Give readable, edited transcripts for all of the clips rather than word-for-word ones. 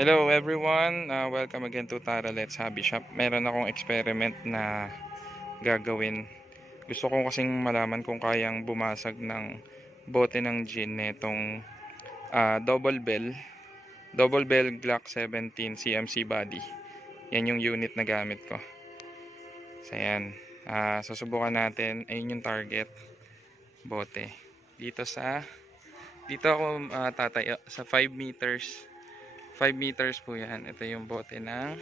Hello everyone, welcome again to Tara Let's Hobby Shop. Meron akong experiment na gagawin. Gusto ko kasing malaman kung kayang bumasag ng bote ng gin netong double bell Glock 17 CMC body. Yan yung unit na gamit ko. So yan, susubukan natin. Ayun yung target bote. Dito ako tatayo sa 5 meters. 5 meters po yan. Ito yung bote ng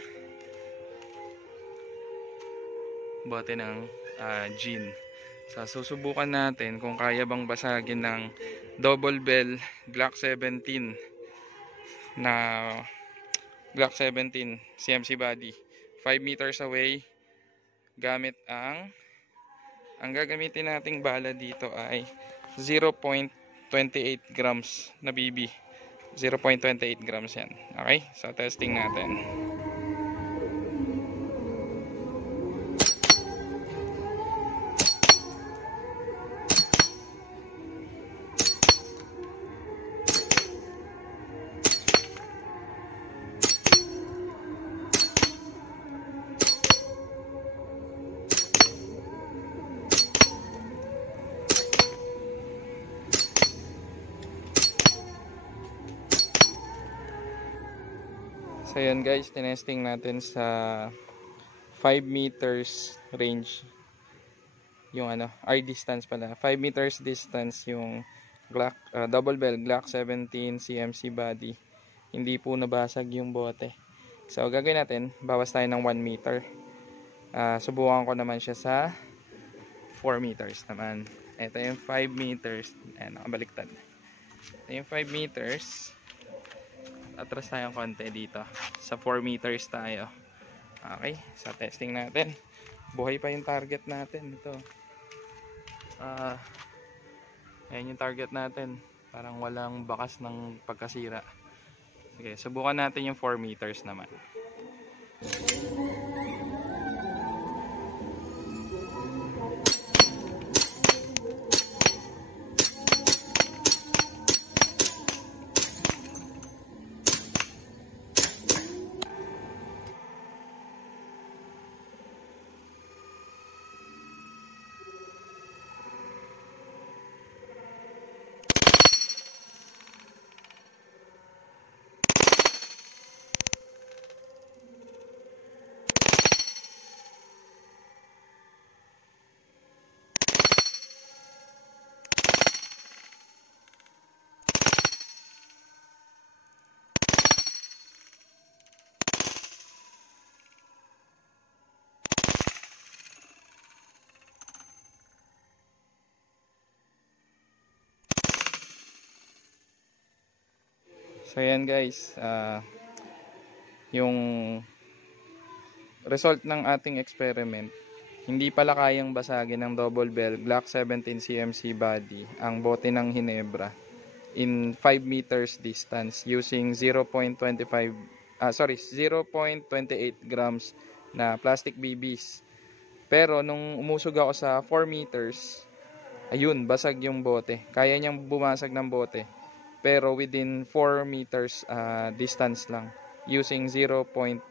gin. So susubukan natin kung kaya bang basagin ng double bell Glock 17 na Glock 17 CMC body. 5 meters away gamit ang gagamitin nating bala dito ay 0.28 grams na BB. 0.28 grams yan. Okay? So testing natin. So yan guys, tinesting natin sa 5 meters range yung R distance pala. 5 meters distance yung Glock, double bell Glock 17 CMC body. Hindi po nabasag yung bote. So gagawin natin, bawas tayo ng 1 meter. Subukan ko naman siya sa 4 meters naman. Ito yung 5 meters. Ayan, nakabaliktad. Ito yung 5 meters. Atras tayong konti dito. Sa 4 meters tayo. Okay, sa testing natin. Buhay pa yung target natin. Ito. Ayan yung target natin. Parang walang bakas ng pagkasira. Okay, subukan natin yung 4 meters naman. So yan guys, yung result ng ating experiment, hindi pala kayang basagin ng double bell Glock 17 CMC body ang bote ng Hinebra in 5 meters distance using 0.28 grams na plastic BBs. Pero nung umusog ako sa 4 meters, ayun, basag yung bote. Kaya niyang bumasag ng bote. Pero within 4 meters distance lang using 0.28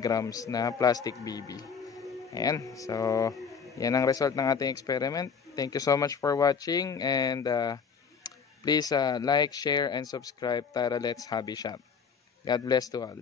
grams na plastic BB. Ayan. So, yan ang result ng ating experiment. Thank you so much for watching and please like, share, and subscribe Tara Let's Hobby Shop. God bless to all.